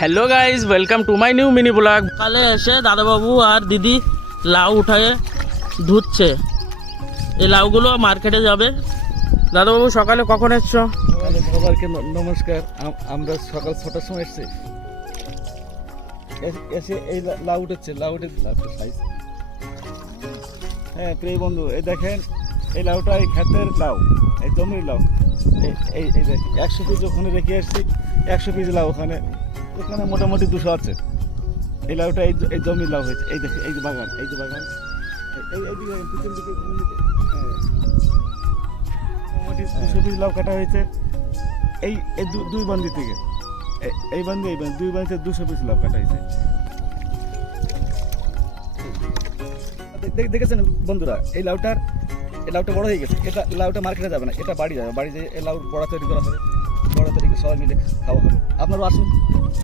Hello guys, welcome to my new mini blog. সকালে এসে দাদাবাবু আর দিদি লাউ উঠায়ে ধুচ্ছে। এই লাউগুলো মার্কেটে যাবে। দাদাবাবু সকালে কখন এসছো? সবাইকে নমস্কার। আমরা সকাল 6টার সময় এসছি, এসে এই লাউ উঠেছে, লাউটা সাইজ। হ্যাঁ প্রিয় বন্ধু, এই দেখেন এই লাউটা এই ক্ষেতের লাউ, এই জমির লাউ। এই এই দেখ 100 পিস ওখানে রেখে আসছি, 100 পিস লাউ ওখানে মোটামুটি 200 আছে। এই লাউটা এই জমির লাউ হয়েছে। এই দেখে এই যে বাগান, এই যে বাগান, এই দিকে পিছন দিকে মোটামুটি 200 পিস লাউ কাটা হয়েছে। এই দুই বান্দি থেকে এই বান্দি দুই বান্দিতে 200 পিস লাউ কাটা হয়েছে। দেখেছেন বন্ধুরা, এই লাউটা বড় হয়ে গেছে। এটা লাউটা মার্কেটে যাবে না, এটা বাড়ি যাবে। বাড়ি যেয়ে এই লাউ বড়া তৈরি করা হবে, বড়া তৈরি করে সবাই মিলে খাওয়া হবে। আপনারাও আসুন।